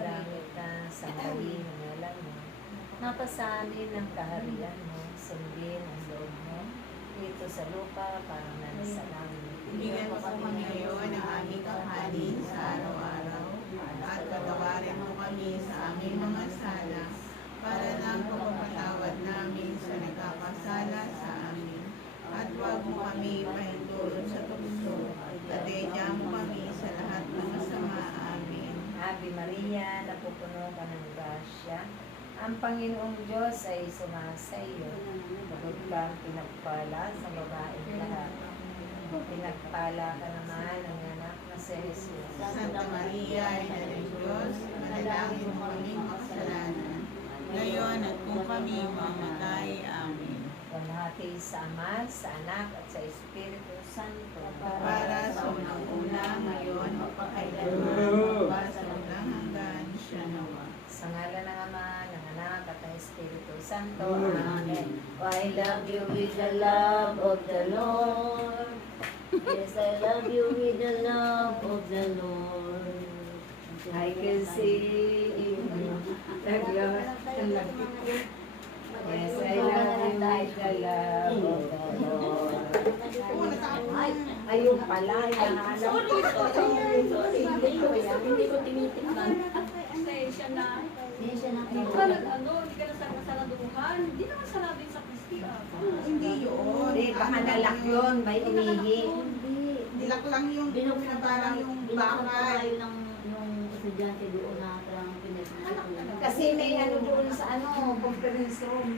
langit na sandali ng ngalan mo. Napasanin ng kaharian mo, sundin ang loob mo, dito sa lupa parang nasa langit. Bigyan mo kami ngayon ng aming kakanin sa araw-araw at patawarin mo kami sa aming mga sala para ng pagpapatawad namin sa nagkakasala sa amin. At huwag mo kami pahintulot sa tukso at edya mo kami sa lahat ng masama. Amen. Ave Maria, napupuno ka ng grasya. Ang Panginoong Diyos ay sumasa iyo. Bukod kang pinagpala sa babaeng lahat. Pinagpala ka naman ang anak na si Jesus. Santa Maria, Ina ng Diyos, manalangin mo kaming makasalanan, ngayon at kung kami mamatay. Amen. Pamahati sa Ama, sa Anak, at sa Espiritu Santo. Para sa unang-una, ngayon, magpakailanman, para sa walang hanggan, siya nawa. Sa ngalan ng Ama, ng Anak, at ng Espiritu Santo. Amen. Oh, I love you with the love of the Lord. Yes, I love you with the love of the Lord. I can see you. Yes, I love you with the love of the Lord. Ayun pala, hinahanap ko. Hindi ko tinitignan. Pasensya na. Hindi ka nasaraduhan. Hindi naman sarado yung sakristi. Hindi yun. Hindi, baka nalak yun, may umihi. Nilak lang yung pinaparang yung bakal. ng estudyante doon na parang pinag. Kasi may ano doon sa conference room.